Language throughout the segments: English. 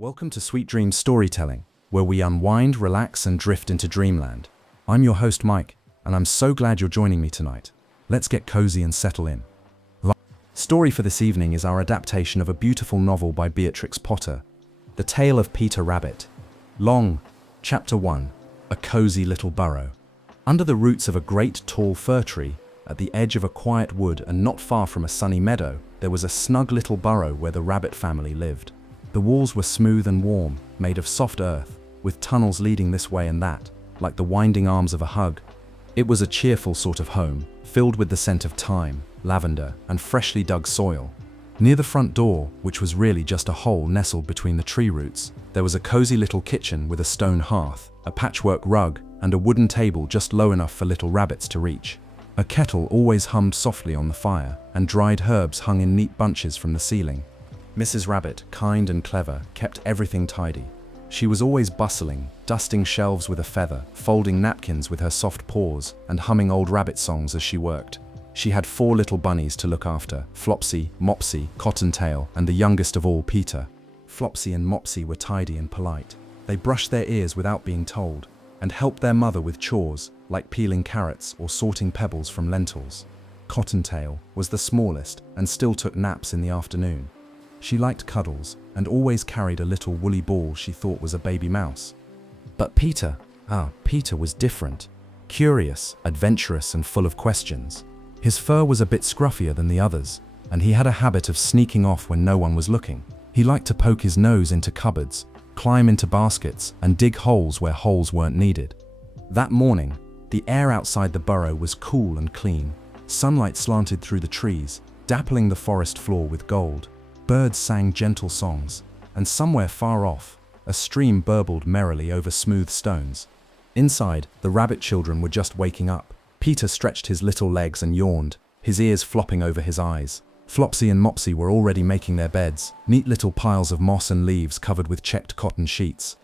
Welcome to Sweet Dreams Storytelling, where we unwind, relax, and drift into dreamland. I'm your host, Mike, and I'm so glad you're joining me tonight. Let's get cozy and settle in. Story for this evening is our adaptation of a beautiful novel by Beatrix Potter, The Tale of Peter Rabbit. Long, Chapter 1, A Cozy Little Burrow. Under the roots of a great tall fir tree, at the edge of a quiet wood and not far from a sunny meadow, there was a snug little burrow where the rabbit family lived. The walls were smooth and warm, made of soft earth, with tunnels leading this way and that, like the winding arms of a hug. It was a cheerful sort of home, filled with the scent of thyme, lavender, and freshly dug soil. Near the front door, which was really just a hole nestled between the tree roots, there was a cozy little kitchen with a stone hearth, a patchwork rug, and a wooden table just low enough for little rabbits to reach. A kettle always hummed softly on the fire, and dried herbs hung in neat bunches from the ceiling. Mrs. Rabbit, kind and clever, kept everything tidy. She was always bustling, dusting shelves with a feather, folding napkins with her soft paws, and humming old rabbit songs as she worked. She had 4 little bunnies to look after: Flopsy, Mopsy, Cottontail, and the youngest of all, Peter. Flopsy and Mopsy were tidy and polite. They brushed their ears without being told, and helped their mother with chores, like peeling carrots or sorting pebbles from lentils. Cottontail was the smallest and still took naps in the afternoon. She liked cuddles and always carried a little woolly ball she thought was a baby mouse. But Peter was different. Curious, adventurous, and full of questions. His fur was a bit scruffier than the others, and he had a habit of sneaking off when no one was looking. He liked to poke his nose into cupboards, climb into baskets, and dig holes where holes weren't needed. That morning, the air outside the burrow was cool and clean. Sunlight slanted through the trees, dappling the forest floor with gold. Birds sang gentle songs, and somewhere far off, a stream burbled merrily over smooth stones. Inside, the rabbit children were just waking up. Peter stretched his little legs and yawned, his ears flopping over his eyes. Flopsy and Mopsy were already making their beds, neat little piles of moss and leaves covered with checked cotton sheets.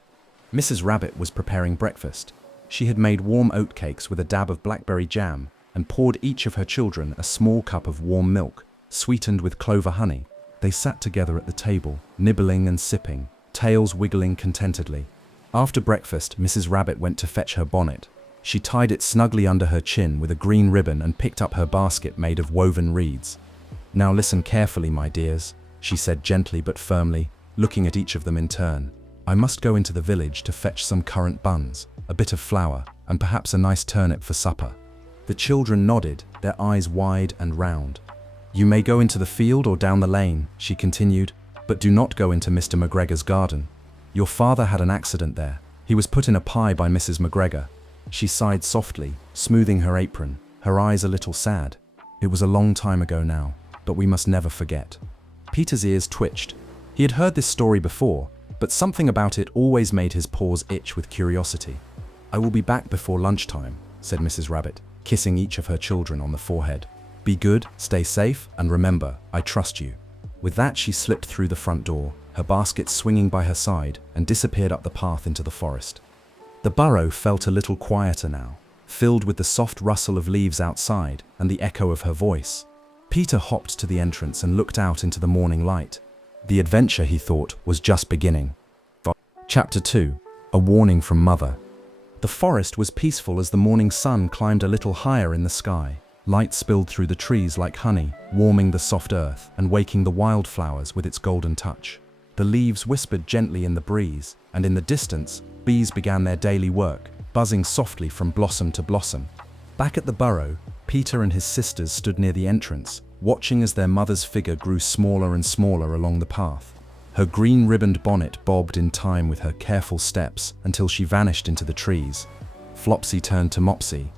Mrs. Rabbit was preparing breakfast. She had made warm oatcakes with a dab of blackberry jam and poured each of her children a small cup of warm milk, sweetened with clover honey. They sat together at the table, nibbling and sipping, tails wiggling contentedly. After breakfast, Mrs. Rabbit went to fetch her bonnet. She tied it snugly under her chin with a green ribbon and picked up her basket made of woven reeds. "Now listen carefully, my dears," she said gently but firmly, looking at each of them in turn. "I must go into the village to fetch some currant buns, a bit of flour, and perhaps a nice turnip for supper." The children nodded, their eyes wide and round. "You may go into the field or down the lane," she continued, "but do not go into Mr. McGregor's garden. Your father had an accident there. He was put in a pie by Mrs. McGregor." She sighed softly, smoothing her apron, her eyes a little sad. It was a long time ago now, but we must never forget. Peter's ears twitched. He had heard this story before, but something about it always made his paws itch with curiosity. "I will be back before lunchtime," said Mrs. Rabbit, kissing each of her children on the forehead. "Be good, stay safe, and remember, I trust you." With that, she slipped through the front door, her basket swinging by her side, and disappeared up the path into the forest. The burrow felt a little quieter now, filled with the soft rustle of leaves outside and the echo of her voice. Peter hopped to the entrance and looked out into the morning light. The adventure, he thought, was just beginning. Chapter 2: A Warning from Mother. The forest was peaceful as the morning sun climbed a little higher in the sky. Light spilled through the trees like honey, warming the soft earth and waking the wildflowers with its golden touch. The leaves whispered gently in the breeze, and in the distance, bees began their daily work, buzzing softly from blossom to blossom. Back at the burrow, Peter and his sisters stood near the entrance, watching as their mother's figure grew smaller and smaller along the path. Her green ribboned bonnet bobbed in time with her careful steps until she vanished into the trees. Flopsy turned to Mopsy.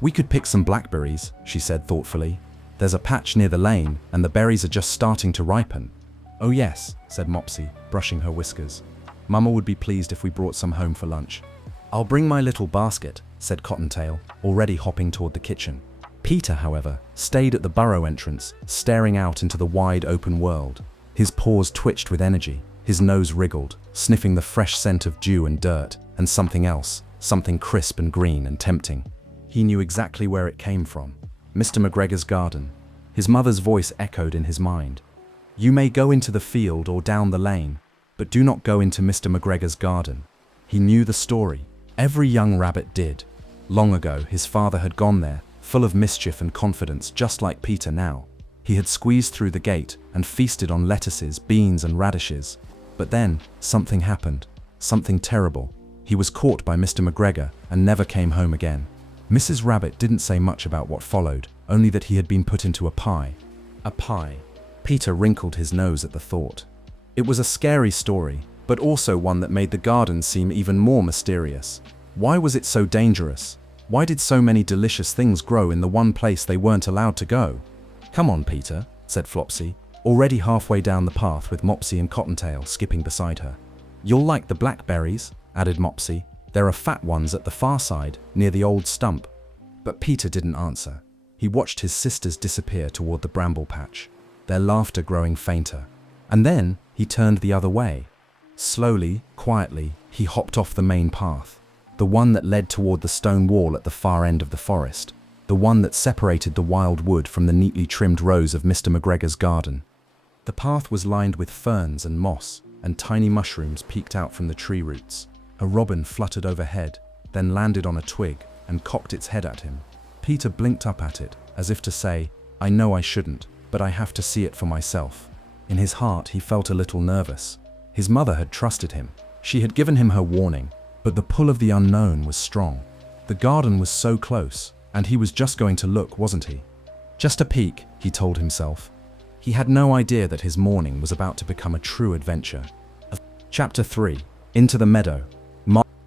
"We could pick some blackberries," she said thoughtfully. "There's a patch near the lane, and the berries are just starting to ripen." "Oh yes," said Mopsy, brushing her whiskers. "Mama would be pleased if we brought some home for lunch." "I'll bring my little basket," said Cottontail, already hopping toward the kitchen. Peter, however, stayed at the burrow entrance, staring out into the wide open world. His paws twitched with energy, his nose wriggled, sniffing the fresh scent of dew and dirt, and something else, something crisp and green and tempting. He knew exactly where it came from. Mr. McGregor's garden. His mother's voice echoed in his mind. "You may go into the field or down the lane, but do not go into Mr. McGregor's garden. He knew the story. Every young rabbit did. Long ago, his father had gone there, full of mischief and confidence, just like Peter now. He had squeezed through the gate and feasted on lettuces, beans, and radishes. But then, something happened. Something terrible. He was caught by Mr. McGregor and never came home again. Mrs. Rabbit didn't say much about what followed, only that he had been put into a pie. A pie. Peter wrinkled his nose at the thought. It was a scary story, but also one that made the garden seem even more mysterious. Why was it so dangerous? Why did so many delicious things grow in the one place they weren't allowed to go? "Come on, Peter," said Flopsy, already halfway down the path with Mopsy and Cottontail skipping beside her. "You'll like the blackberries," added Mopsy. "There are fat ones at the far side, near the old stump." But Peter didn't answer. He watched his sisters disappear toward the bramble patch, their laughter growing fainter. And then he turned the other way. Slowly, quietly, he hopped off the main path, the one that led toward the stone wall at the far end of the forest, the one that separated the wild wood from the neatly trimmed rows of Mr. McGregor's garden. The path was lined with ferns and moss, and tiny mushrooms peeked out from the tree roots. A robin fluttered overhead, then landed on a twig and cocked its head at him. Peter blinked up at it, as if to say, "I know I shouldn't, but I have to see it for myself." In his heart, he felt a little nervous. His mother had trusted him. She had given him her warning, but the pull of the unknown was strong. The garden was so close, and he was just going to look, wasn't he? Just a peek, he told himself. He had no idea that his morning was about to become a true adventure. Chapter 3. Into the meadow.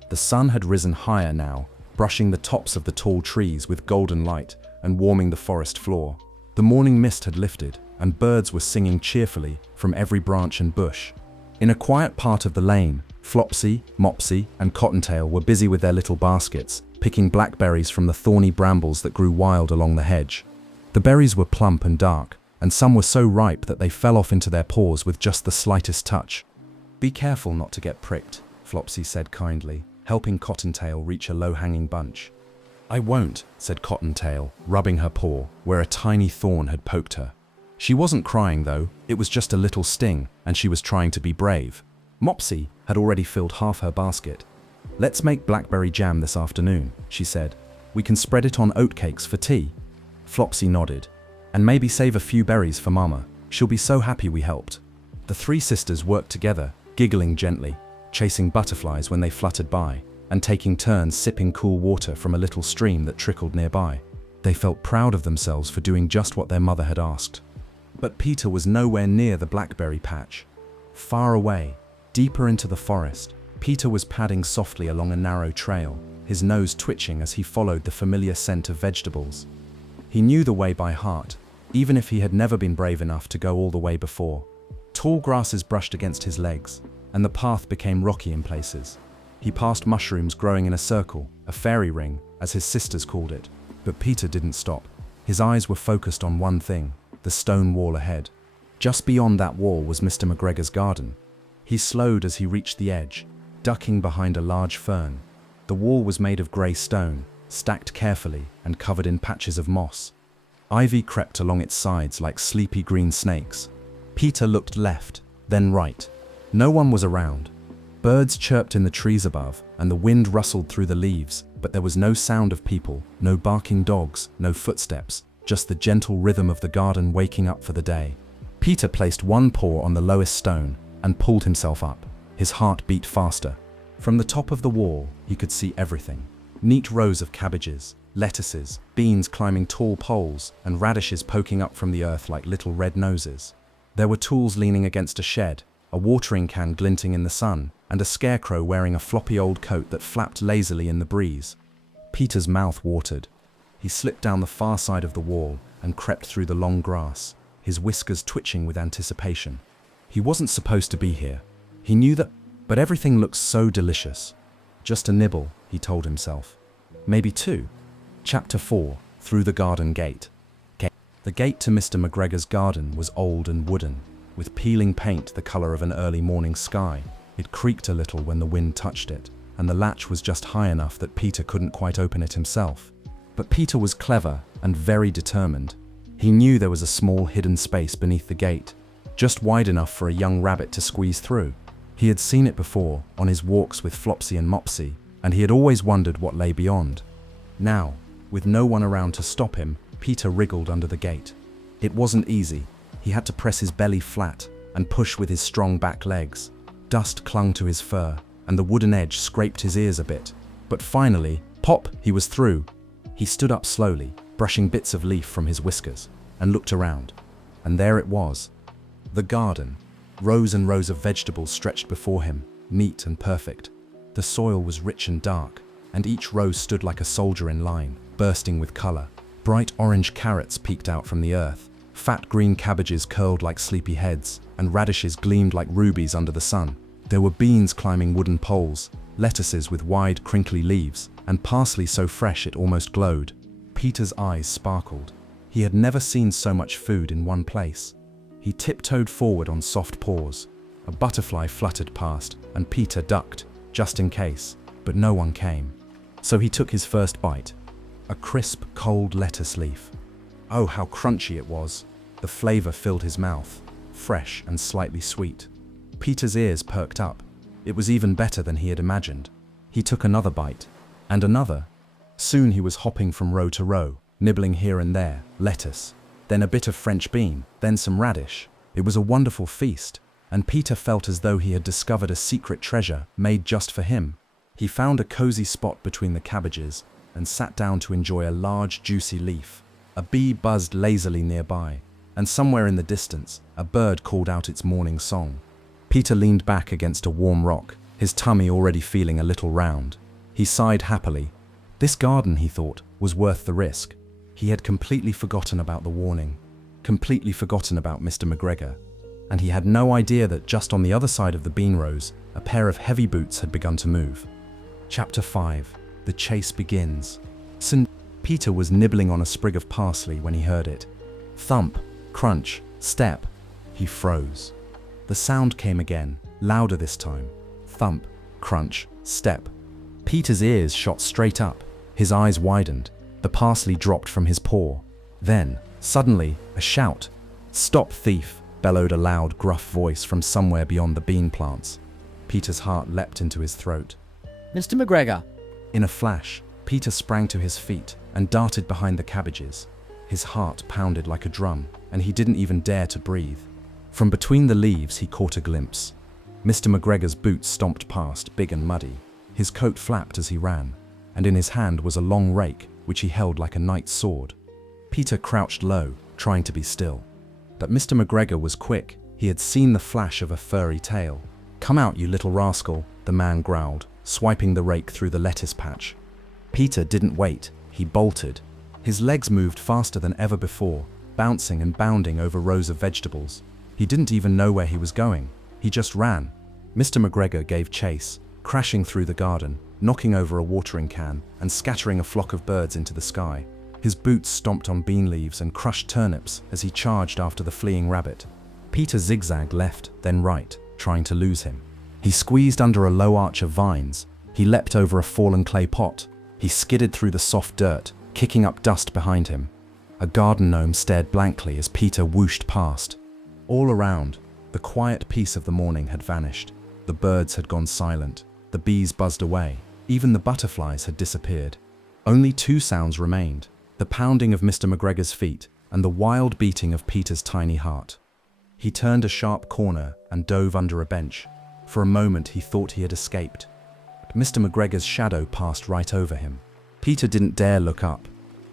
The sun had risen higher now, brushing the tops of the tall trees with golden light and warming the forest floor. The morning mist had lifted, and birds were singing cheerfully from every branch and bush. In a quiet part of the lane, Flopsy, Mopsy, and Cottontail were busy with their little baskets, picking blackberries from the thorny brambles that grew wild along the hedge. The berries were plump and dark, and some were so ripe that they fell off into their paws with just the slightest touch. "Be careful not to get pricked," Flopsy said kindly, helping Cottontail reach a low-hanging bunch. "I won't," said Cottontail, rubbing her paw, where a tiny thorn had poked her. She wasn't crying though, it was just a little sting, and she was trying to be brave. Mopsy had already filled half her basket. "Let's make blackberry jam this afternoon," she said. "We can spread it on oatcakes for tea." Flopsy nodded. "And maybe save a few berries for Mama. She'll be so happy we helped." The three sisters worked together, giggling gently, chasing butterflies when they fluttered by, and taking turns sipping cool water from a little stream that trickled nearby. They felt proud of themselves for doing just what their mother had asked. But Peter was nowhere near the blackberry patch. Far away, deeper into the forest, Peter was padding softly along a narrow trail, his nose twitching as he followed the familiar scent of vegetables. He knew the way by heart, even if he had never been brave enough to go all the way before. Tall grasses brushed against his legs, and the path became rocky in places. He passed mushrooms growing in a circle, a fairy ring, as his sisters called it. But Peter didn't stop. His eyes were focused on one thing, the stone wall ahead. Just beyond that wall was Mr. McGregor's garden. He slowed as he reached the edge, ducking behind a large fern. The wall was made of grey stone, stacked carefully and covered in patches of moss. Ivy crept along its sides like sleepy green snakes. Peter looked left, then right. No one was around. Birds chirped in the trees above, and the wind rustled through the leaves, but there was no sound of people, no barking dogs, no footsteps, just the gentle rhythm of the garden waking up for the day. Peter placed one paw on the lowest stone and pulled himself up. His heart beat faster. From the top of the wall, he could see everything. Neat rows of cabbages, lettuces, beans climbing tall poles, and radishes poking up from the earth like little red noses. There were tools leaning against a shed, a watering can glinting in the sun, and a scarecrow wearing a floppy old coat that flapped lazily in the breeze. Peter's mouth watered. He slipped down the far side of the wall and crept through the long grass, his whiskers twitching with anticipation. He wasn't supposed to be here. He knew that, but everything looked so delicious. Just a nibble, he told himself. Maybe two. Chapter 4. Through the Garden Gate. The gate to Mr. McGregor's garden was old and wooden, with peeling paint the color of an early morning sky. It creaked a little when the wind touched it, and the latch was just high enough that Peter couldn't quite open it himself. But Peter was clever and very determined. He knew there was a small hidden space beneath the gate, just wide enough for a young rabbit to squeeze through. He had seen it before, on his walks with Flopsy and Mopsy, and he had always wondered what lay beyond. Now, with no one around to stop him, Peter wriggled under the gate. It wasn't easy. He had to press his belly flat and push with his strong back legs. Dust clung to his fur, and the wooden edge scraped his ears a bit. But finally, pop, he was through. He stood up slowly, brushing bits of leaf from his whiskers, and looked around. And there it was. The garden. Rows and rows of vegetables stretched before him, neat and perfect. The soil was rich and dark, and each row stood like a soldier in line, bursting with color. Bright orange carrots peeked out from the earth. Fat green cabbages curled like sleepy heads, and radishes gleamed like rubies under the sun. There were beans climbing wooden poles, lettuces with wide, crinkly leaves, and parsley so fresh it almost glowed. Peter's eyes sparkled. He had never seen so much food in one place. He tiptoed forward on soft paws. A butterfly fluttered past, and Peter ducked, just in case, but no one came. So he took his first bite. A crisp, cold lettuce leaf. Oh, how crunchy it was. The flavor filled his mouth, fresh and slightly sweet. Peter's ears perked up. It was even better than he had imagined. He took another bite, and another. Soon he was hopping from row to row, nibbling here and there, lettuce, then a bit of French bean, then some radish. It was a wonderful feast, and Peter felt as though he had discovered a secret treasure made just for him. He found a cozy spot between the cabbages and sat down to enjoy a large, juicy leaf. A bee buzzed lazily nearby, and somewhere in the distance, a bird called out its morning song. Peter leaned back against a warm rock, his tummy already feeling a little round. He sighed happily. This garden, he thought, was worth the risk. He had completely forgotten about the warning, completely forgotten about Mr. McGregor, and he had no idea that just on the other side of the bean rows, a pair of heavy boots had begun to move. Chapter 5. The chase begins. Peter was nibbling on a sprig of parsley when he heard it. Thump, crunch, step. He froze. The sound came again, louder this time. Thump, crunch, step. Peter's ears shot straight up. His eyes widened. The parsley dropped from his paw. Then, suddenly, a shout. "Stop, thief!" bellowed a loud, gruff voice from somewhere beyond the bean plants. Peter's heart leapt into his throat. Mr. McGregor! In a flash, Peter sprang to his feet and darted behind the cabbages. His heart pounded like a drum, and he didn't even dare to breathe. From between the leaves he caught a glimpse. Mr. McGregor's boots stomped past, big and muddy. His coat flapped as he ran, and in his hand was a long rake, which he held like a knight's sword. Peter crouched low, trying to be still. But Mr. McGregor was quick. He had seen the flash of a furry tail. "Come out, you little rascal," the man growled, swiping the rake through the lettuce patch. Peter didn't wait. He bolted. His legs moved faster than ever before, bouncing and bounding over rows of vegetables. He didn't even know where he was going. He just ran. Mr. McGregor gave chase, crashing through the garden, knocking over a watering can and scattering a flock of birds into the sky. His boots stomped on bean leaves and crushed turnips as he charged after the fleeing rabbit. Peter zigzagged left, then right, trying to lose him. He squeezed under a low arch of vines. He leapt over a fallen clay pot. He skidded through the soft dirt, kicking up dust behind him. A garden gnome stared blankly as Peter whooshed past. All around, the quiet peace of the morning had vanished. The birds had gone silent. The bees buzzed away. Even the butterflies had disappeared. Only two sounds remained: the pounding of Mr. McGregor's feet and the wild beating of Peter's tiny heart. He turned a sharp corner and dove under a bench. For a moment he thought he had escaped. But Mr. McGregor's shadow passed right over him. Peter didn't dare look up.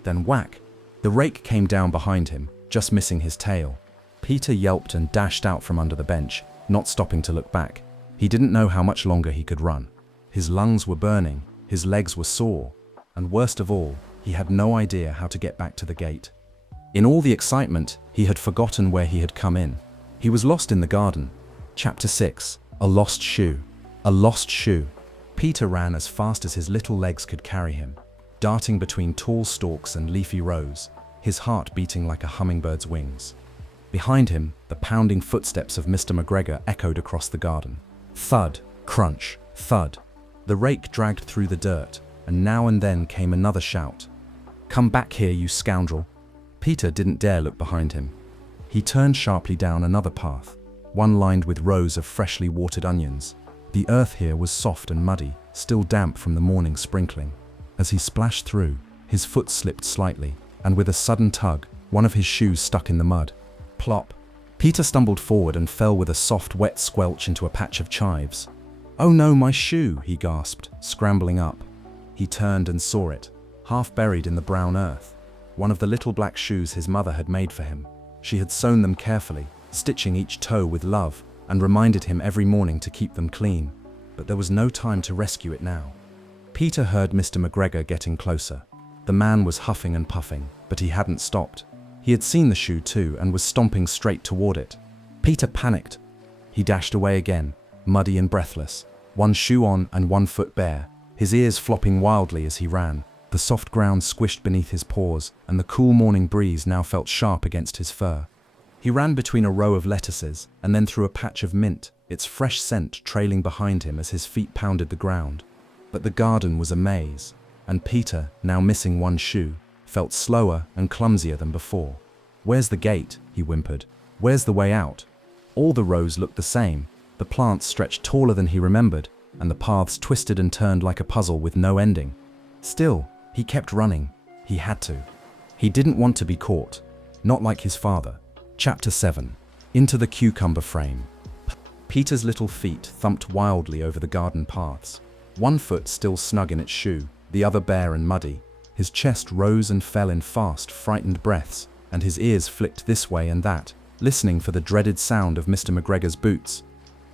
Then whack! The rake came down behind him, just missing his tail. Peter yelped and dashed out from under the bench, not stopping to look back. He didn't know how much longer he could run. His lungs were burning, his legs were sore, and worst of all, he had no idea how to get back to the gate. In all the excitement, he had forgotten where he had come in. He was lost in the garden. Chapter 6. A Lost Shoe. A Lost Shoe. Peter ran as fast as his little legs could carry him, darting between tall stalks and leafy rows, his heart beating like a hummingbird's wings. Behind him, the pounding footsteps of Mr. McGregor echoed across the garden. Thud, crunch, thud. The rake dragged through the dirt, and now and then came another shout. "Come back here, you scoundrel!" Peter didn't dare look behind him. He turned sharply down another path. one lined with rows of freshly watered onions. The earth here was soft and muddy, still damp from the morning sprinkling. As he splashed through, his foot slipped slightly, and with a sudden tug, one of his shoes stuck in the mud. Plop! Peter stumbled forward and fell with a soft, wet squelch into a patch of chives. "Oh no, my shoe!" he gasped, scrambling up. He turned and saw it, half buried in the brown earth. One of the little black shoes his mother had made for him. She had sewn them carefully, stitching each toe with love, and reminded him every morning to keep them clean. But there was no time to rescue it now. Peter heard Mr. McGregor getting closer. The man was huffing and puffing, but he hadn't stopped. He had seen the shoe too and was stomping straight toward it. Peter panicked. He dashed away again, muddy and breathless, one shoe on and one foot bare, his ears flopping wildly as he ran. The soft ground squished beneath his paws, and the cool morning breeze now felt sharp against his fur. He ran between a row of lettuces and then through a patch of mint, its fresh scent trailing behind him as his feet pounded the ground. But the garden was a maze, and Peter, now missing one shoe, felt slower and clumsier than before. "Where's the gate?" he whimpered. "Where's the way out?" All the rows looked the same. The plants stretched taller than he remembered, and the paths twisted and turned like a puzzle with no ending. Still, he kept running. He had to. He didn't want to be caught. Not like his father. Chapter 7. Into the cucumber frame. Peter's little feet thumped wildly over the garden paths. One foot still snug in its shoe, the other bare and muddy. His chest rose and fell in fast, frightened breaths, and his ears flicked this way and that, listening for the dreaded sound of Mr. McGregor's boots.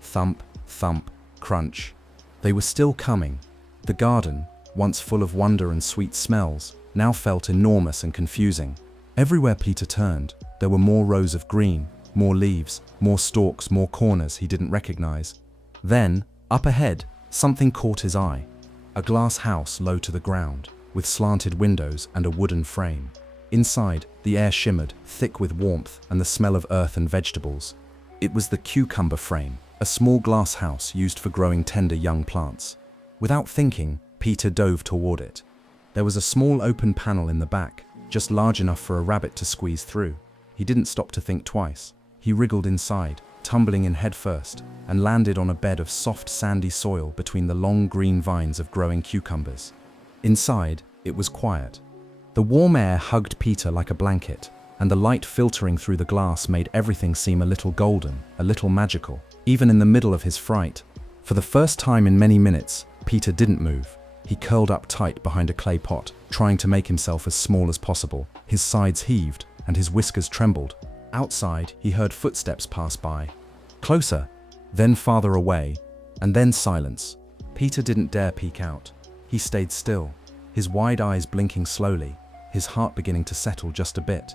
Thump, thump, crunch. They were still coming. The garden, once full of wonder and sweet smells, now felt enormous and confusing. Everywhere Peter turned, there were more rows of green, more leaves, more stalks, more corners he didn't recognize. Then, up ahead, something caught his eye. A glass house low to the ground, with slanted windows and a wooden frame. Inside, the air shimmered, thick with warmth and the smell of earth and vegetables. It was the cucumber frame, a small glass house used for growing tender young plants. Without thinking, Peter dove toward it. There was a small open panel in the back, just large enough for a rabbit to squeeze through. He didn't stop to think twice. He wriggled inside, tumbling in head first, and landed on a bed of soft sandy soil between the long green vines of growing cucumbers. Inside, it was quiet. The warm air hugged Peter like a blanket, and the light filtering through the glass made everything seem a little golden, a little magical, even in the middle of his fright. For the first time in many minutes, Peter didn't move. He curled up tight behind a clay pot, trying to make himself as small as possible. His sides heaved, and his whiskers trembled. Outside, he heard footsteps pass by. Closer, then farther away, and then silence. Peter didn't dare peek out. He stayed still, his wide eyes blinking slowly, his heart beginning to settle just a bit.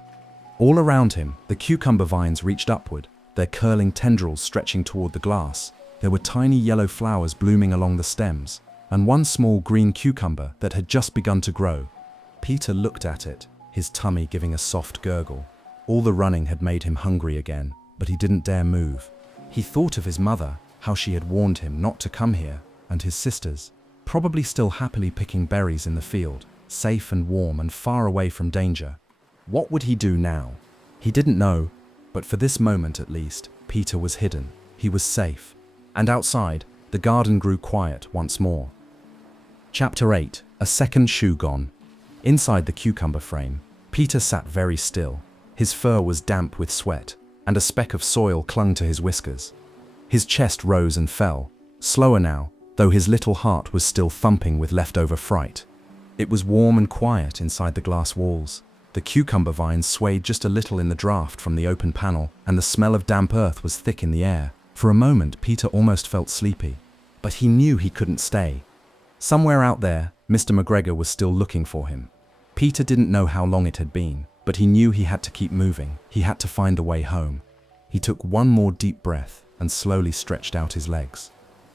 All around him, the cucumber vines reached upward, their curling tendrils stretching toward the glass. There were tiny yellow flowers blooming along the stems, and one small green cucumber that had just begun to grow. Peter looked at it, his tummy giving a soft gurgle. All the running had made him hungry again, but he didn't dare move. He thought of his mother, how she had warned him not to come here, and his sisters, probably still happily picking berries in the field, safe and warm and far away from danger. What would he do now? He didn't know, but for this moment at least, Peter was hidden. He was safe. And outside, the garden grew quiet once more. Chapter 8. A second shoe gone. Inside the cucumber frame, Peter sat very still. His fur was damp with sweat, and a speck of soil clung to his whiskers. His chest rose and fell, slower now, though his little heart was still thumping with leftover fright. It was warm and quiet inside the glass walls. The cucumber vines swayed just a little in the draft from the open panel, and the smell of damp earth was thick in the air. For a moment, Peter almost felt sleepy. But he knew he couldn't stay. Somewhere out there, Mr. McGregor was still looking for him. Peter didn't know how long it had been, but he knew he had to keep moving. He had to find the way home. He took one more deep breath and slowly stretched out his legs.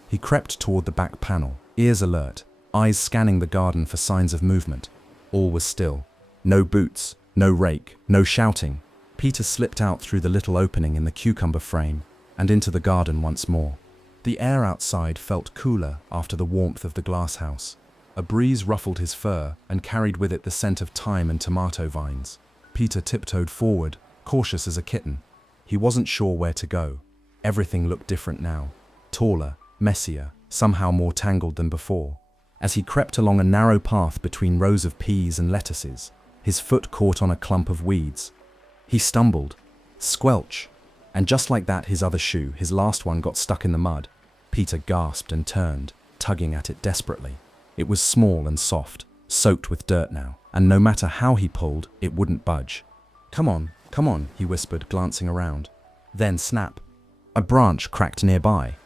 He crept toward the back panel, ears alert, eyes scanning the garden for signs of movement. All was still. No boots, no rake, no shouting. Peter slipped out through the little opening in the cucumber frame and into the garden once more. The air outside felt cooler after the warmth of the glass house. A breeze ruffled his fur and carried with it the scent of thyme and tomato vines. Peter tiptoed forward, cautious as a kitten. He wasn't sure where to go. Everything looked different now. Taller, messier, somehow more tangled than before. As he crept along a narrow path between rows of peas and lettuces, his foot caught on a clump of weeds. He stumbled. Squelch! And just like that, his other shoe, his last one, got stuck in the mud. Peter gasped and turned, tugging at it desperately. It was small and soft, soaked with dirt now, and no matter how he pulled, it wouldn't budge. Come on, he whispered, glancing around. Then snap! A branch cracked nearby.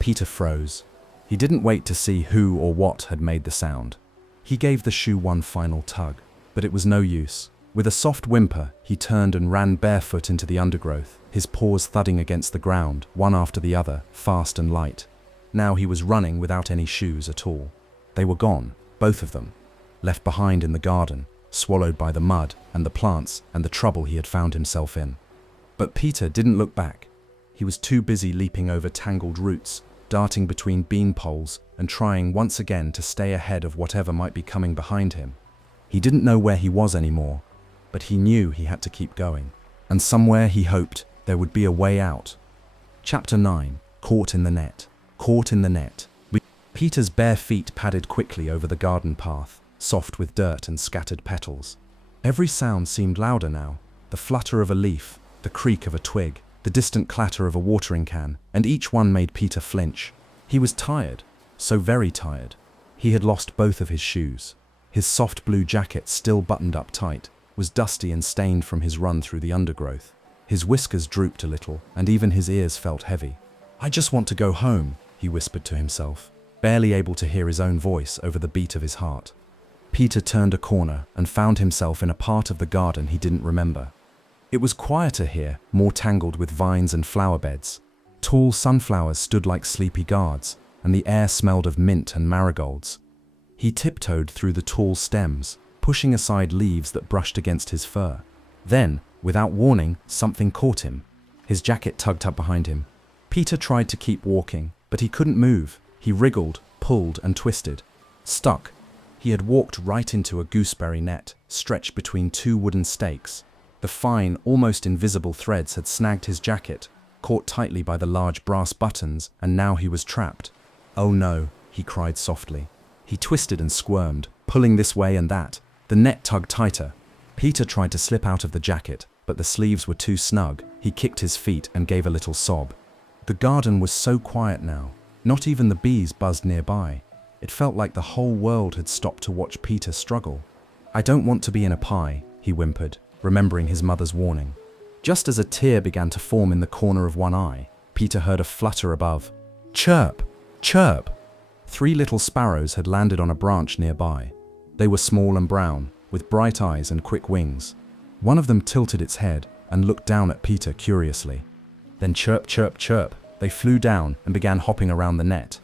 Peter froze. He didn't wait to see who or what had made the sound. He gave the shoe one final tug, but it was no use. With a soft whimper, he turned and ran barefoot into the undergrowth, his paws thudding against the ground, one after the other, fast and light. Now he was running without any shoes at all. They were gone, both of them, left behind in the garden, swallowed by the mud and the plants and the trouble he had found himself in. But Peter didn't look back. He was too busy leaping over tangled roots, darting between bean poles and trying once again to stay ahead of whatever might be coming behind him. He didn't know where he was anymore, but he knew he had to keep going, and somewhere he hoped there would be a way out. Chapter 9. Caught in the Net. Caught in the net. Peter's bare feet padded quickly over the garden path, soft with dirt and scattered petals. Every sound seemed louder now, the flutter of a leaf, the creak of a twig, the distant clatter of a watering can, and each one made Peter flinch. He was tired, so very tired. He had lost both of his shoes. His soft blue jacket, still buttoned up tight, was dusty and stained from his run through the undergrowth. His whiskers drooped a little, and even his ears felt heavy. "I just want to go home," he whispered to himself, barely able to hear his own voice over the beat of his heart. Peter turned a corner and found himself in a part of the garden he didn't remember. It was quieter here, more tangled with vines and flower beds. Tall sunflowers stood like sleepy guards, and the air smelled of mint and marigolds. He tiptoed through the tall stems, pushing aside leaves that brushed against his fur. Then, without warning, something caught him. His jacket tugged up behind him. Peter tried to keep walking, but he couldn't move. He wriggled, pulled, and twisted. Stuck. He had walked right into a gooseberry net, stretched between two wooden stakes. The fine, almost invisible threads had snagged his jacket, caught tightly by the large brass buttons, and now he was trapped. "Oh no," he cried softly. He twisted and squirmed, pulling this way and that. The net tugged tighter. Peter tried to slip out of the jacket, but the sleeves were too snug. He kicked his feet and gave a little sob. The garden was so quiet now. Not even the bees buzzed nearby. It felt like the whole world had stopped to watch Peter struggle. "I don't want to be in a pie," he whimpered, remembering his mother's warning. Just as a tear began to form in the corner of one eye, Peter heard a flutter above. Chirp! Chirp! 3 little sparrows had landed on a branch nearby. They were small and brown, with bright eyes and quick wings. One of them tilted its head and looked down at Peter curiously. Then chirp, chirp, chirp, they flew down and began hopping around the net.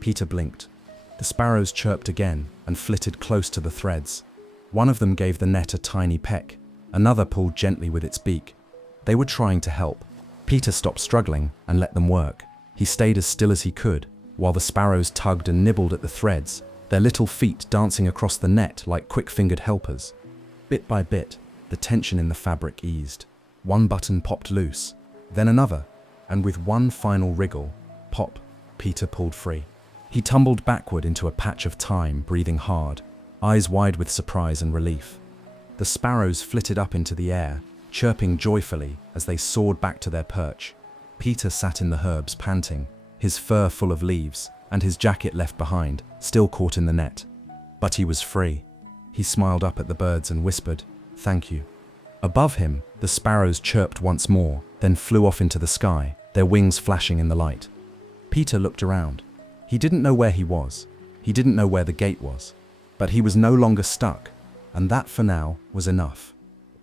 Peter blinked. The sparrows chirped again and flitted close to the threads. One of them gave the net a tiny peck. Another pulled gently with its beak. They were trying to help. Peter stopped struggling and let them work. He stayed as still as he could, while the sparrows tugged and nibbled at the threads, their little feet dancing across the net like quick-fingered helpers. Bit by bit, the tension in the fabric eased. One button popped loose, then another, and with one final wriggle, pop, Peter pulled free. He tumbled backward into a patch of thyme, breathing hard, eyes wide with surprise and relief. The sparrows flitted up into the air, chirping joyfully as they soared back to their perch. Peter sat in the herbs, panting, his fur full of leaves, and his jacket left behind, still caught in the net. But he was free. He smiled up at the birds and whispered, "Thank you." Above him, the sparrows chirped once more, then flew off into the sky, their wings flashing in the light. Peter looked around. He didn't know where he was. He didn't know where the gate was. But he was no longer stuck, and that for now was enough.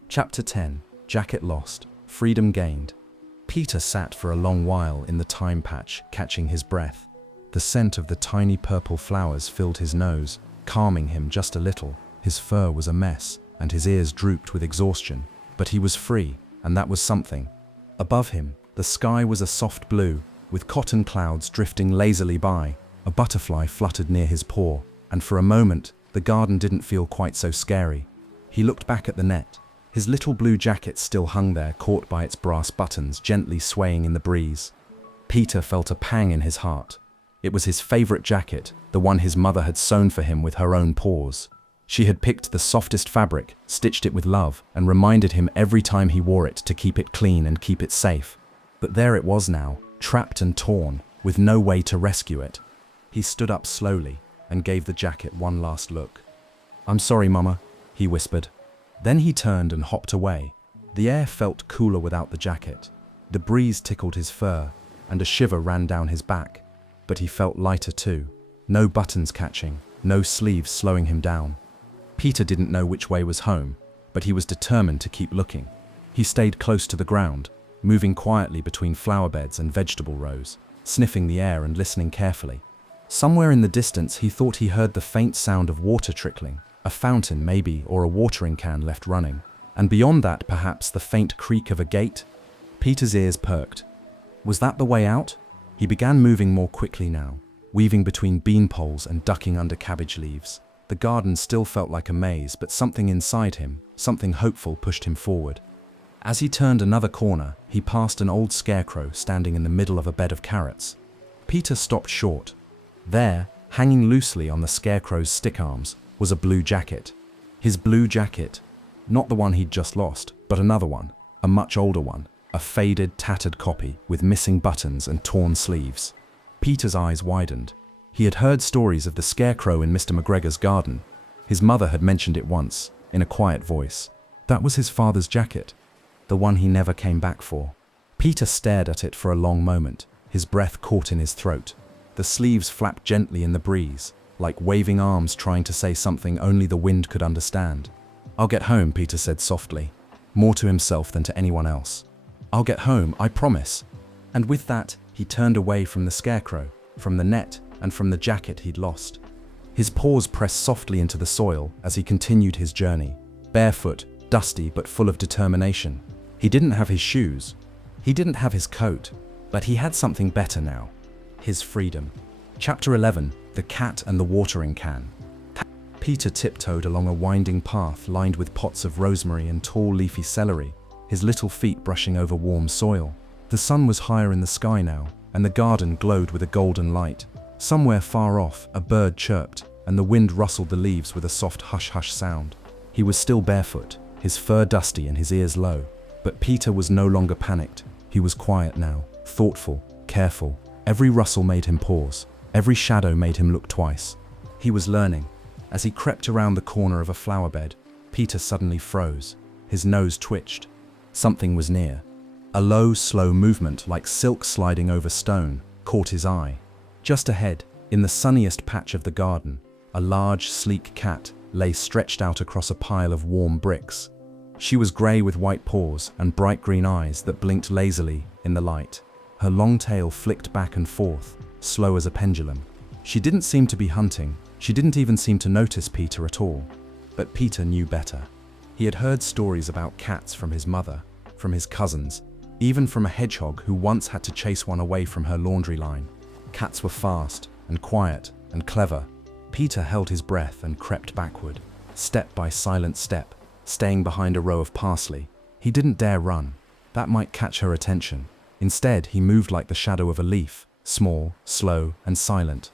Chapter 10. Jacket lost, freedom gained. Peter sat for a long while in the thyme patch, catching his breath. The scent of the tiny purple flowers filled his nose, calming him just a little. His fur was a mess, and his ears drooped with exhaustion. But he was free, and that was something. Above him, the sky was a soft blue, with cotton clouds drifting lazily by. A butterfly fluttered near his paw, and for a moment, the garden didn't feel quite so scary. He looked back at the net. His little blue jacket still hung there, caught by its brass buttons, gently swaying in the breeze. Peter felt a pang in his heart. It was his favorite jacket, the one his mother had sewn for him with her own paws. She had picked the softest fabric, stitched it with love, and reminded him every time he wore it to keep it clean and keep it safe. But there it was now, trapped and torn, with no way to rescue it. He stood up slowly and gave the jacket one last look. "I'm sorry, Mama," he whispered. Then he turned and hopped away. The air felt cooler without the jacket. The breeze tickled his fur, and a shiver ran down his back. But he felt lighter too. No buttons catching, no sleeves slowing him down. Peter didn't know which way was home, but he was determined to keep looking. He stayed close to the ground, moving quietly between flower beds and vegetable rows, sniffing the air and listening carefully. Somewhere in the distance he thought he heard the faint sound of water trickling, a fountain maybe, or a watering can left running. And beyond that, perhaps the faint creak of a gate. Peter's ears perked. Was that the way out? He began moving more quickly now, weaving between bean poles and ducking under cabbage leaves. The garden still felt like a maze, but something inside him, something hopeful, pushed him forward. As he turned another corner, he passed an old scarecrow standing in the middle of a bed of carrots. Peter stopped short. There, hanging loosely on the scarecrow's stick arms, was a blue jacket. His blue jacket. Not the one he'd just lost, but another one, a much older one, a faded, tattered copy with missing buttons and torn sleeves. Peter's eyes widened. He had heard stories of the scarecrow in Mr. McGregor's garden. His mother had mentioned it once, in a quiet voice. That was his father's jacket, the one he never came back for. Peter stared at it for a long moment, his breath caught in his throat. The sleeves flapped gently in the breeze, like waving arms trying to say something only the wind could understand. "I'll get home," Peter said softly, more to himself than to anyone else. "I'll get home, I promise." And with that, he turned away from the scarecrow, from the net, and from the jacket he'd lost. His paws pressed softly into the soil as he continued his journey, barefoot, dusty but full of determination. He didn't have his shoes. He didn't have his coat, but he had something better now. His freedom. Chapter 11, The Cat and the Watering Can. Peter tiptoed along a winding path lined with pots of rosemary and tall leafy celery, his little feet brushing over warm soil. The sun was higher in the sky now, and the garden glowed with a golden light. Somewhere far off, a bird chirped, and the wind rustled the leaves with a soft hush-hush sound. He was still barefoot, his fur dusty and his ears low. But Peter was no longer panicked. He was quiet now, thoughtful, careful. Every rustle made him pause. Every shadow made him look twice. He was learning. As he crept around the corner of a flower bed, Peter suddenly froze. His nose twitched. Something was near. A low, slow movement, like silk sliding over stone, caught his eye. Just ahead, in the sunniest patch of the garden, a large, sleek cat lay stretched out across a pile of warm bricks. She was grey with white paws and bright green eyes that blinked lazily in the light. Her long tail flicked back and forth, slow as a pendulum. She didn't seem to be hunting. She didn't even seem to notice Peter at all. But Peter knew better. He had heard stories about cats from his mother, from his cousins, even from a hedgehog who once had to chase one away from her laundry line. Cats were fast and quiet and clever. Peter held his breath and crept backward, step by silent step, staying behind a row of parsley. He didn't dare run. That might catch her attention. Instead, he moved like the shadow of a leaf, small, slow, and silent.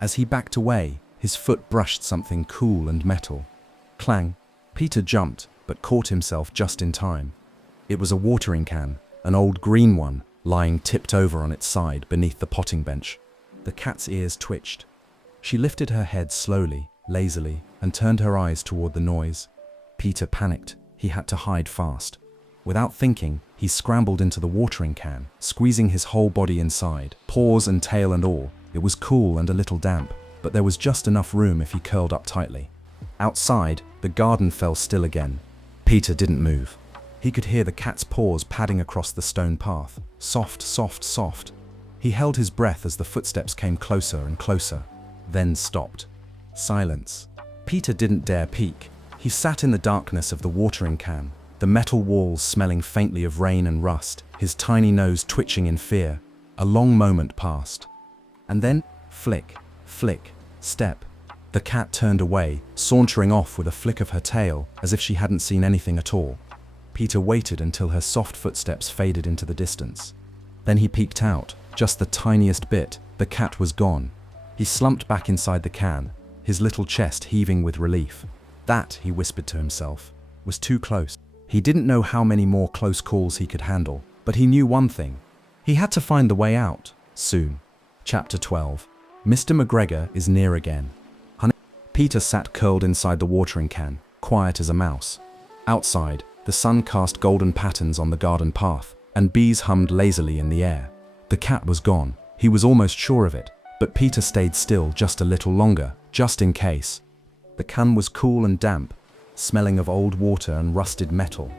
As he backed away, his foot brushed something cool and metal. Clang! Peter jumped, but caught himself just in time. It was a watering can, an old green one, lying tipped over on its side beneath the potting bench. The cat's ears twitched. She lifted her head slowly, lazily, and turned her eyes toward the noise. Peter panicked. He had to hide fast. Without thinking, he scrambled into the watering can, squeezing his whole body inside, paws and tail and all. It was cool and a little damp, but there was just enough room if he curled up tightly. Outside, the garden fell still again. Peter didn't move. He could hear the cat's paws padding across the stone path. Soft, soft, soft. He held his breath as the footsteps came closer and closer, then stopped. Silence. Peter didn't dare peek. He sat in the darkness of the watering can, the metal walls smelling faintly of rain and rust, his tiny nose twitching in fear. A long moment passed. And then, flick, flick, step. The cat turned away, sauntering off with a flick of her tail, as if she hadn't seen anything at all. Peter waited until her soft footsteps faded into the distance. Then he peeked out, just the tiniest bit. The cat was gone. He slumped back inside the can, his little chest heaving with relief. That, he whispered to himself, was too close. He didn't know how many more close calls he could handle, but he knew one thing. He had to find the way out, soon. Chapter 12. Mr. McGregor is near again. Peter sat curled inside the watering can, quiet as a mouse. Outside, the sun cast golden patterns on the garden path, and bees hummed lazily in the air. The cat was gone. He was almost sure of it, but Peter stayed still just a little longer, just in case. The can was cool and damp, smelling of old water and rusted metal.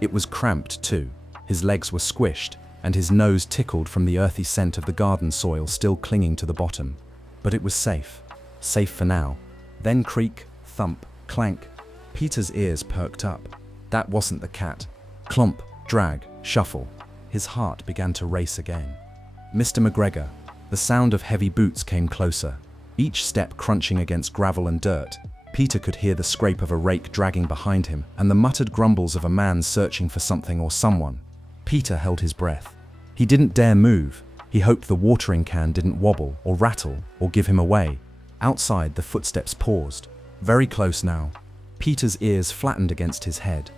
It was cramped too. His legs were squished, and his nose tickled from the earthy scent of the garden soil still clinging to the bottom. But it was safe. Safe for now. Then creak, thump, clank. Peter's ears perked up. That wasn't the cat. Clomp, drag, shuffle. His heart began to race again. Mr. McGregor. The sound of heavy boots came closer, each step crunching against gravel and dirt. Peter could hear the scrape of a rake dragging behind him and the muttered grumbles of a man searching for something or someone. Peter held his breath. He didn't dare move. He hoped the watering can didn't wobble or rattle or give him away. Outside, the footsteps paused. Very close now. Peter's ears flattened against his head.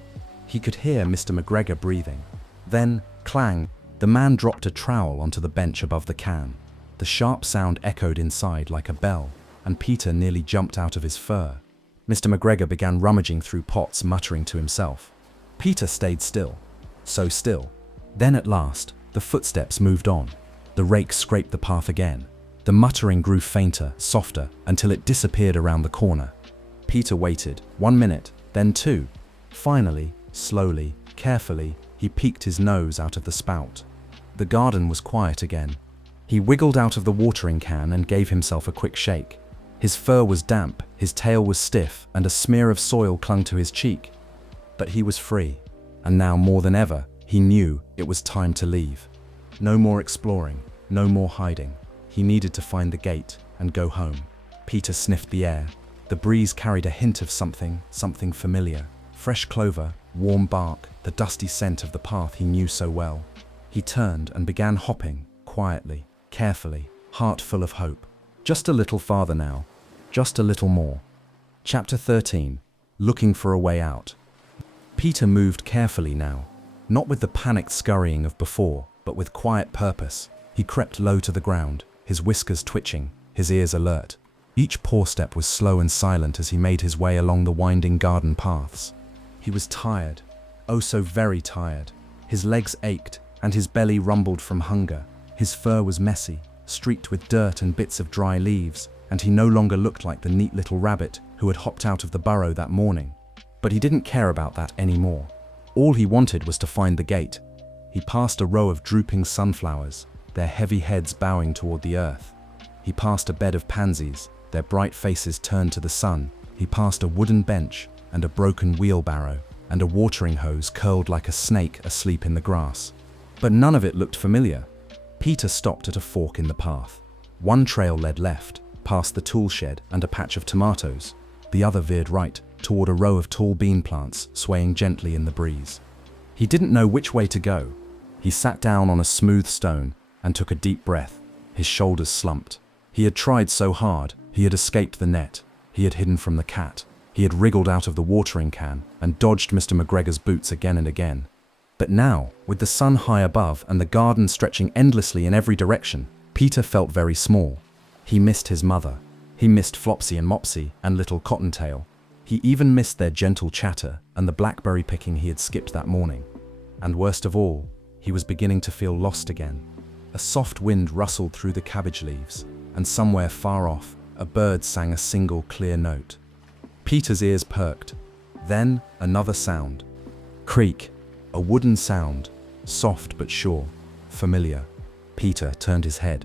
He could hear Mr. McGregor breathing. Then, clang, the man dropped a trowel onto the bench above the can. The sharp sound echoed inside like a bell, and Peter nearly jumped out of his fur. Mr. McGregor began rummaging through pots, muttering to himself. Peter stayed still. So still. Then at last, the footsteps moved on. The rake scraped the path again. The muttering grew fainter, softer, until it disappeared around the corner. Peter waited, 1 minute, then 2. Finally, slowly, carefully, he peeked his nose out of the spout. The garden was quiet again. He wiggled out of the watering can and gave himself a quick shake. His fur was damp, his tail was stiff, and a smear of soil clung to his cheek. But he was free, and now more than ever, he knew it was time to leave. No more exploring, no more hiding. He needed to find the gate and go home. Peter sniffed the air. The breeze carried a hint of something familiar. Fresh clover, warm bark, the dusty scent of the path he knew so well. He turned and began hopping, quietly, carefully, heart full of hope. Just a little farther now. Just a little more. Chapter 13. Looking for a way out. Peter moved carefully now, not with the panicked scurrying of before, but with quiet purpose. He crept low to the ground, his whiskers twitching, his ears alert. Each paw step was slow and silent as he made his way along the winding garden paths. He was tired, oh so very tired. His legs ached, and his belly rumbled from hunger. His fur was messy, streaked with dirt and bits of dry leaves, and he no longer looked like the neat little rabbit who had hopped out of the burrow that morning. But he didn't care about that anymore. All he wanted was to find the gate. He passed a row of drooping sunflowers, their heavy heads bowing toward the earth. He passed a bed of pansies, their bright faces turned to the sun. He passed a wooden bench and a broken wheelbarrow and a watering hose curled like a snake asleep in the grass. But none of it looked familiar. Peter stopped at a fork in the path. One trail led left, past the tool shed and a patch of tomatoes. The other veered right, toward a row of tall bean plants swaying gently in the breeze. He didn't know which way to go. He sat down on a smooth stone and took a deep breath. His shoulders slumped. He had tried so hard. He had escaped the net. He had hidden from the cat. He had wriggled out of the watering can and dodged Mr. McGregor's boots again and again. But now, with the sun high above and the garden stretching endlessly in every direction, Peter felt very small. He missed his mother. He missed Flopsy and Mopsy and little Cottontail. He even missed their gentle chatter and the blackberry picking he had skipped that morning. And worst of all, he was beginning to feel lost again. A soft wind rustled through the cabbage leaves, and somewhere far off, a bird sang a single clear note. Peter's ears perked. Then, another sound. Creak. A wooden sound, soft but sure, familiar. Peter turned his head.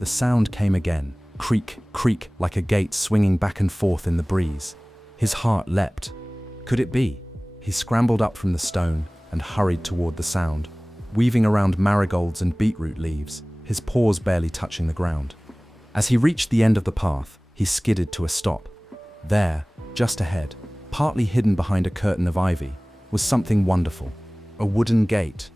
The sound came again, creak, creak, like a gate swinging back and forth in the breeze. His heart leapt. Could it be? He scrambled up from the stone and hurried toward the sound, weaving around marigolds and beetroot leaves, his paws barely touching the ground. As he reached the end of the path, he skidded to a stop. There, just ahead, partly hidden behind a curtain of ivy, was something wonderful. A wooden gate.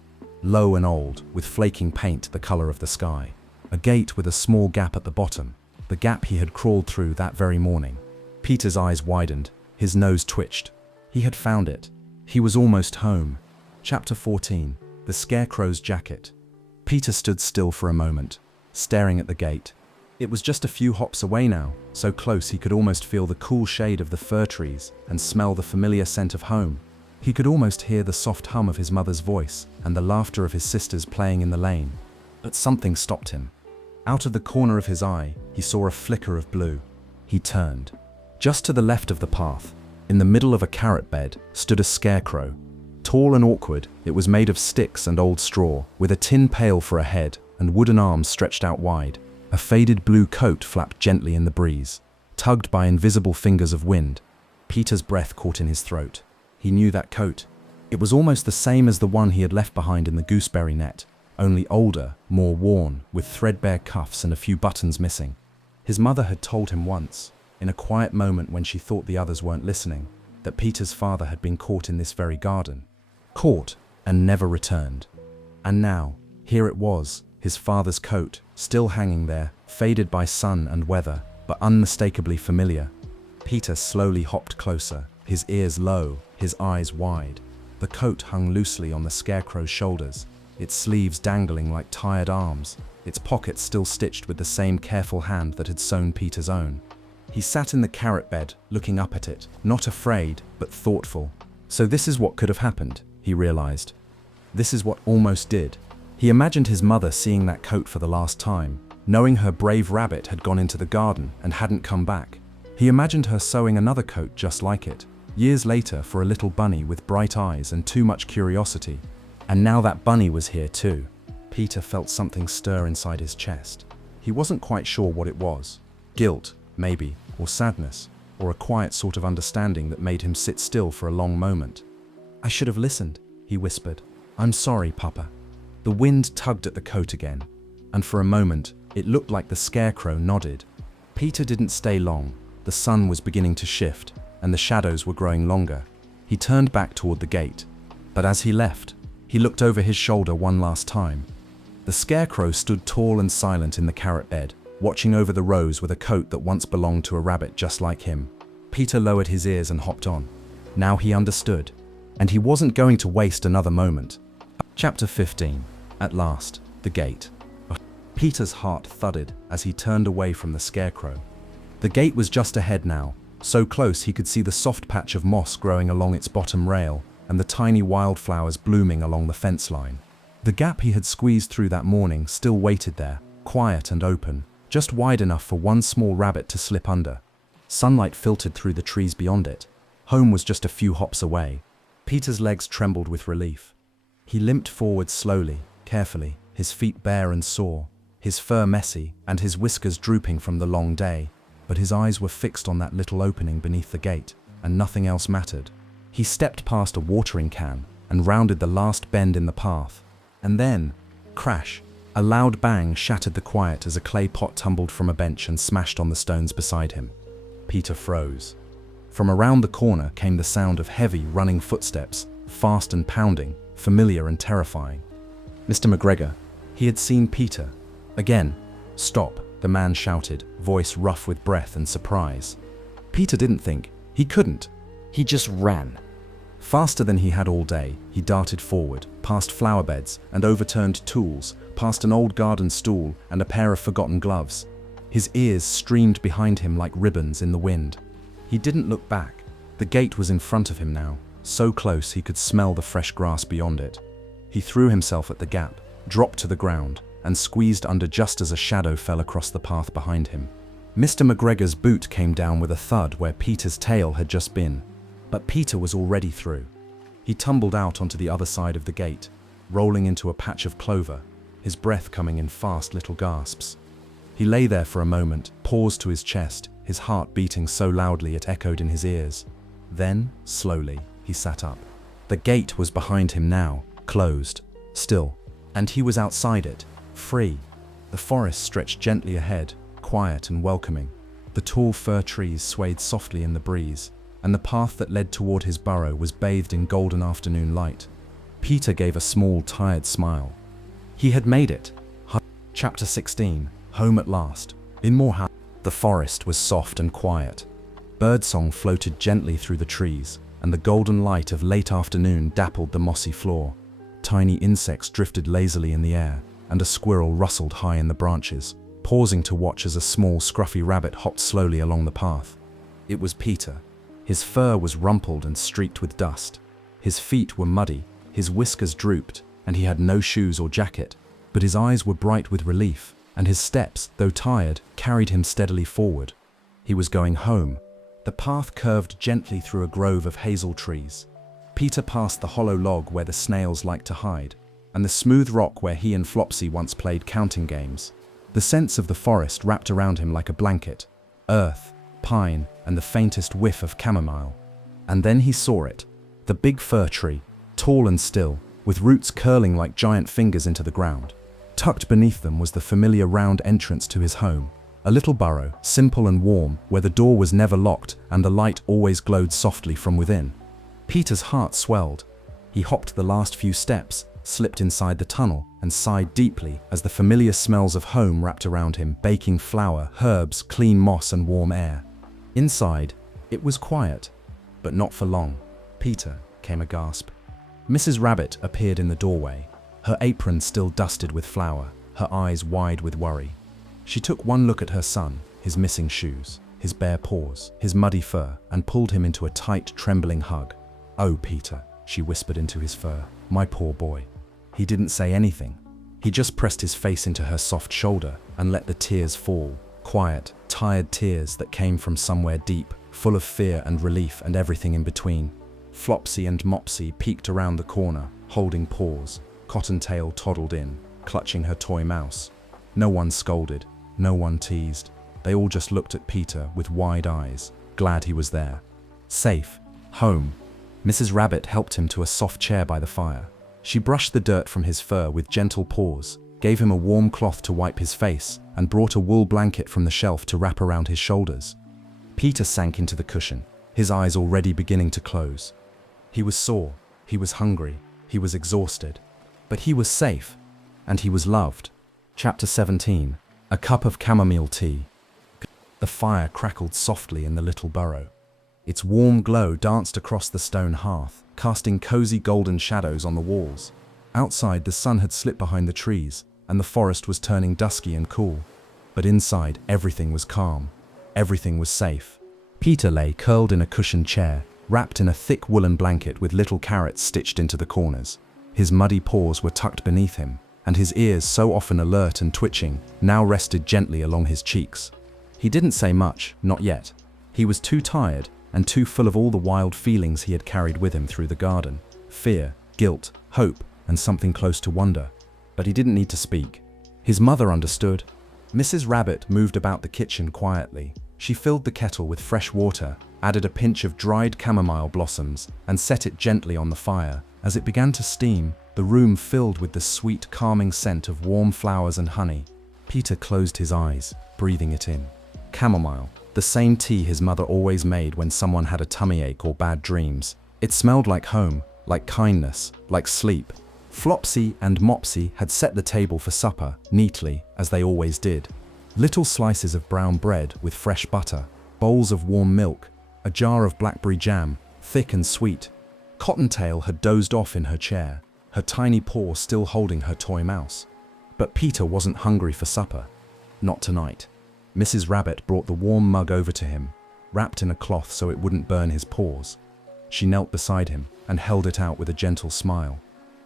low and old, with flaking paint the color of the sky. A gate with a small gap at the bottom, the gap he had crawled through that very morning. Peter's eyes widened, his nose twitched. He had found it. He was almost home. Chapter 14. The Scarecrow's Jacket. Peter stood still for a moment, staring at the gate. It was just a few hops away now, so close he could almost feel the cool shade of the fir trees and smell the familiar scent of home. He could almost hear the soft hum of his mother's voice and the laughter of his sisters playing in the lane. But something stopped him. Out of the corner of his eye, he saw a flicker of blue. He turned. Just to the left of the path, in the middle of a carrot bed, stood a scarecrow. Tall and awkward, it was made of sticks and old straw, with a tin pail for a head and wooden arms stretched out wide. A faded blue coat flapped gently in the breeze, tugged by invisible fingers of wind. Peter's breath caught in his throat. He knew that coat. It was almost the same as the one he had left behind in the gooseberry net, only older, more worn, with threadbare cuffs and a few buttons missing. His mother had told him once, in a quiet moment when she thought the others weren't listening, that Peter's father had been caught in this very garden. Caught and never returned. And now, here it was, his father's coat, still hanging there, faded by sun and weather, but unmistakably familiar. Peter slowly hopped closer, his ears low, his eyes wide. The coat hung loosely on the scarecrow's shoulders, its sleeves dangling like tired arms, its pockets still stitched with the same careful hand that had sewn Peter's own. He sat in the carrot bed, looking up at it, not afraid, but thoughtful. So this is what could have happened, he realized. This is what almost did. He imagined his mother seeing that coat for the last time, knowing her brave rabbit had gone into the garden and hadn't come back. He imagined her sewing another coat just like it, years later for a little bunny with bright eyes and too much curiosity. And now that bunny was here too. Peter felt something stir inside his chest. He wasn't quite sure what it was. Guilt, maybe, or sadness, or a quiet sort of understanding that made him sit still for a long moment. "I should have listened," he whispered. "I'm sorry, Papa." The wind tugged at the coat again, and for a moment, it looked like the scarecrow nodded. Peter didn't stay long. The sun was beginning to shift, and the shadows were growing longer. He turned back toward the gate, but as he left, he looked over his shoulder one last time. The scarecrow stood tall and silent in the carrot bed, watching over the rows with a coat that once belonged to a rabbit just like him. Peter lowered his ears and hopped on. Now he understood, and he wasn't going to waste another moment. Chapter 15. At last, the gate. Peter's heart thudded as he turned away from the scarecrow. The gate was just ahead now, so close he could see the soft patch of moss growing along its bottom rail and the tiny wildflowers blooming along the fence line. The gap he had squeezed through that morning still waited there, quiet and open, just wide enough for one small rabbit to slip under. Sunlight filtered through the trees beyond it. Home was just a few hops away. Peter's legs trembled with relief. He limped forward slowly, carefully, his feet bare and sore, his fur messy and his whiskers drooping from the long day, but his eyes were fixed on that little opening beneath the gate, and nothing else mattered. He stepped past a watering can and rounded the last bend in the path, and then, crash, a loud bang shattered the quiet as a clay pot tumbled from a bench and smashed on the stones beside him. Peter froze. From around the corner came the sound of heavy, running footsteps, fast and pounding, familiar and terrifying. Mr. McGregor. He had seen Peter. Again. "Stop," the man shouted, voice rough with breath and surprise. Peter didn't think. He couldn't. He just ran. Faster than he had all day, he darted forward, past flower beds and overturned tools, past an old garden stool and a pair of forgotten gloves. His ears streamed behind him like ribbons in the wind. He didn't look back. The gate was in front of him now, so close he could smell the fresh grass beyond it. He threw himself at the gap, dropped to the ground, and squeezed under just as a shadow fell across the path behind him. Mr. McGregor's boot came down with a thud where Peter's tail had just been, but Peter was already through. He tumbled out onto the other side of the gate, rolling into a patch of clover, his breath coming in fast little gasps. He lay there for a moment, paused to his chest, his heart beating so loudly it echoed in his ears. Then, slowly, he sat up. The gate was behind him now, closed, still, and he was outside it, free. The forest stretched gently ahead, quiet and welcoming. The tall fir trees swayed softly in the breeze, and the path that led toward his burrow was bathed in golden afternoon light. Peter gave a small, tired smile. He had made it. Chapter 16. Home at last. In Morehouse, the forest was soft and quiet. Birdsong floated gently through the trees, and the golden light of late afternoon dappled the mossy floor. Tiny insects drifted lazily in the air, and a squirrel rustled high in the branches, pausing to watch as a small, scruffy rabbit hopped slowly along the path. It was Peter. His fur was rumpled and streaked with dust. His feet were muddy, his whiskers drooped, and he had no shoes or jacket, but his eyes were bright with relief, and his steps, though tired, carried him steadily forward. He was going home. The path curved gently through a grove of hazel trees. Peter passed the hollow log where the snails liked to hide, and the smooth rock where he and Flopsy once played counting games. The scents of the forest wrapped around him like a blanket: earth, pine, and the faintest whiff of chamomile. And then he saw it, the big fir tree, tall and still, with roots curling like giant fingers into the ground. Tucked beneath them was the familiar round entrance to his home, a little burrow, simple and warm, where the door was never locked and the light always glowed softly from within. Peter's heart swelled. He hopped the last few steps, slipped inside the tunnel, and sighed deeply as the familiar smells of home wrapped around him: baking flour, herbs, clean moss, and warm air. Inside, it was quiet, but not for long. "Peter," came a gasp. Mrs. Rabbit appeared in the doorway, her apron still dusted with flour, her eyes wide with worry. She took one look at her son, his missing shoes, his bare paws, his muddy fur, and pulled him into a tight, trembling hug. "Oh, Peter," she whispered into his fur, "my poor boy." He didn't say anything. He just pressed his face into her soft shoulder and let the tears fall, quiet, tired tears that came from somewhere deep, full of fear and relief and everything in between. Flopsy and Mopsy peeked around the corner, holding paws. Cottontail toddled in, clutching her toy mouse. No one scolded, no one teased. They all just looked at Peter with wide eyes, glad he was there. Safe. Home. Mrs. Rabbit helped him to a soft chair by the fire. She brushed the dirt from his fur with gentle paws, gave him a warm cloth to wipe his face, and brought a wool blanket from the shelf to wrap around his shoulders. Peter sank into the cushion, his eyes already beginning to close. He was sore, he was hungry, he was exhausted. But he was safe, and he was loved. Chapter 17. A cup of chamomile tea. The fire crackled softly in the little burrow. Its warm glow danced across the stone hearth, casting cozy golden shadows on the walls. Outside, the sun had slipped behind the trees, and the forest was turning dusky and cool. But inside, everything was calm. Everything was safe. Peter lay curled in a cushioned chair, wrapped in a thick woolen blanket with little carrots stitched into the corners. His muddy paws were tucked beneath him, and his ears, so often alert and twitching, now rested gently along his cheeks. He didn't say much, not yet. He was too tired and too full of all the wild feelings he had carried with him through the garden: fear, guilt, hope, and something close to wonder. But he didn't need to speak. His mother understood. Mrs. Rabbit moved about the kitchen quietly. She filled the kettle with fresh water, added a pinch of dried chamomile blossoms, and set it gently on the fire. As it began to steam, the room filled with the sweet, calming scent of warm flowers and honey. Peter closed his eyes, breathing it in. Chamomile, the same tea his mother always made when someone had a tummy ache or bad dreams. It smelled like home, like kindness, like sleep. Flopsy and Mopsy had set the table for supper, neatly, as they always did. Little slices of brown bread with fresh butter, bowls of warm milk, a jar of blackberry jam, thick and sweet. Cottontail had dozed off in her chair, her tiny paw still holding her toy mouse. But Peter wasn't hungry for supper. Not tonight. Mrs. Rabbit brought the warm mug over to him, wrapped in a cloth so it wouldn't burn his paws. She knelt beside him and held it out with a gentle smile.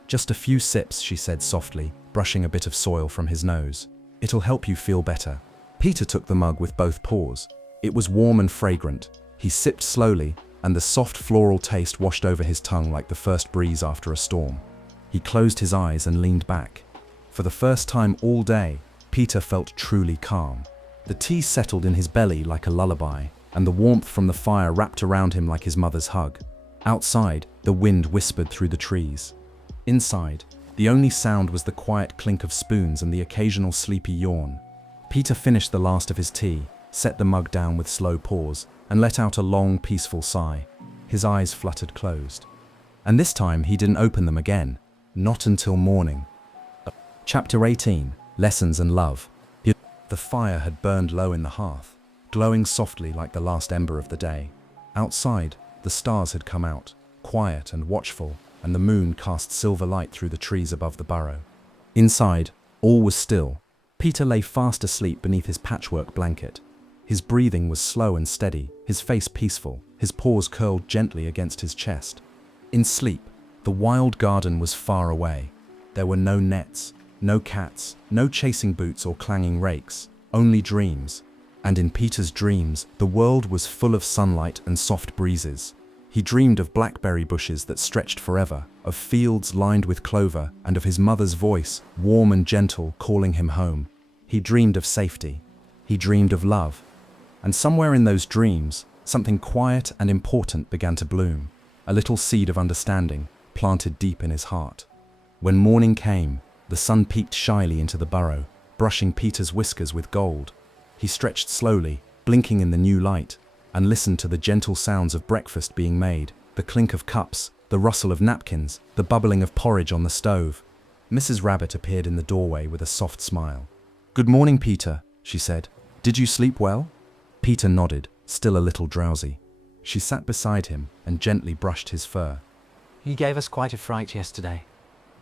"Just a few sips," she said softly, brushing a bit of soil from his nose. "It'll help you feel better." Peter took the mug with both paws. It was warm and fragrant. He sipped slowly, and the soft floral taste washed over his tongue like the first breeze after a storm. He closed his eyes and leaned back. For the first time all day, Peter felt truly calm. The tea settled in his belly like a lullaby, and the warmth from the fire wrapped around him like his mother's hug. Outside, the wind whispered through the trees. Inside, the only sound was the quiet clink of spoons and the occasional sleepy yawn. Peter finished the last of his tea, set the mug down with slow pause, and let out a long, peaceful sigh. His eyes fluttered closed. And this time he didn't open them again. Not until morning. Chapter 18. Lessons and Love. The fire had burned low in the hearth, glowing softly like the last ember of the day. Outside, the stars had come out, quiet and watchful, and the moon cast silver light through the trees above the burrow. Inside, all was still. Peter lay fast asleep beneath his patchwork blanket. His breathing was slow and steady, his face peaceful, his paws curled gently against his chest. In sleep, the wild garden was far away. There were no nets, no cats, no chasing boots or clanging rakes, only dreams. And in Peter's dreams, the world was full of sunlight and soft breezes. He dreamed of blackberry bushes that stretched forever, of fields lined with clover, and of his mother's voice, warm and gentle, calling him home. He dreamed of safety. He dreamed of love. And somewhere in those dreams, something quiet and important began to bloom, a little seed of understanding, planted deep in his heart. When morning came, the sun peeked shyly into the burrow, brushing Peter's whiskers with gold. He stretched slowly, blinking in the new light, and listened to the gentle sounds of breakfast being made, the clink of cups, the rustle of napkins, the bubbling of porridge on the stove. Mrs. Rabbit appeared in the doorway with a soft smile. "Good morning, Peter," she said. "Did you sleep well?" Peter nodded, still a little drowsy. She sat beside him and gently brushed his fur. "You gave us quite a fright yesterday."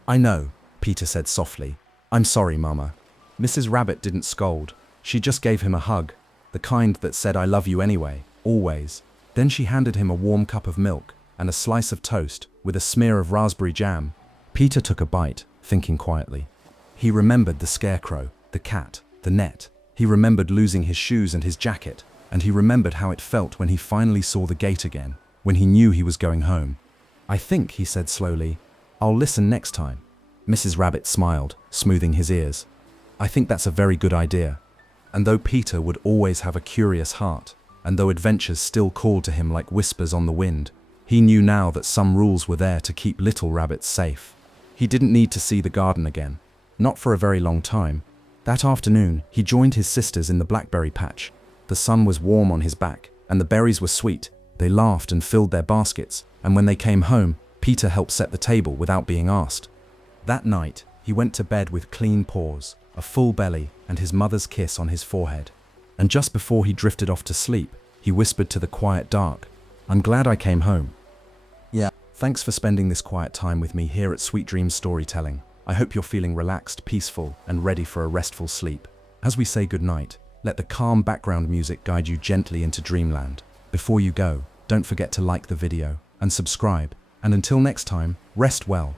"I know," Peter said softly. "I'm sorry, Mama." Mrs. Rabbit didn't scold. She just gave him a hug, the kind that said, "I love you anyway, always." Then she handed him a warm cup of milk and a slice of toast with a smear of raspberry jam. Peter took a bite, thinking quietly. He remembered the scarecrow, the cat, the net. He remembered losing his shoes and his jacket, and he remembered how it felt when he finally saw the gate again, when he knew he was going home. "I think," he said slowly, "I'll listen next time." Mrs. Rabbit smiled, smoothing his ears. "I think that's a very good idea." And though Peter would always have a curious heart, and though adventures still called to him like whispers on the wind, he knew now that some rules were there to keep little rabbits safe. He didn't need to see the garden again, not for a very long time. That afternoon, he joined his sisters in the blackberry patch. The sun was warm on his back, and the berries were sweet. They laughed and filled their baskets, and when they came home, Peter helped set the table without being asked. That night, he went to bed with clean paws, a full belly, and his mother's kiss on his forehead. And just before he drifted off to sleep, he whispered to the quiet dark, "I'm glad I came home." Yeah, thanks for spending this quiet time with me here at Sweet Dreams Storytelling. I hope you're feeling relaxed, peaceful, and ready for a restful sleep. As we say goodnight, let the calm background music guide you gently into dreamland. Before you go, don't forget to like the video and subscribe. And until next time, rest well.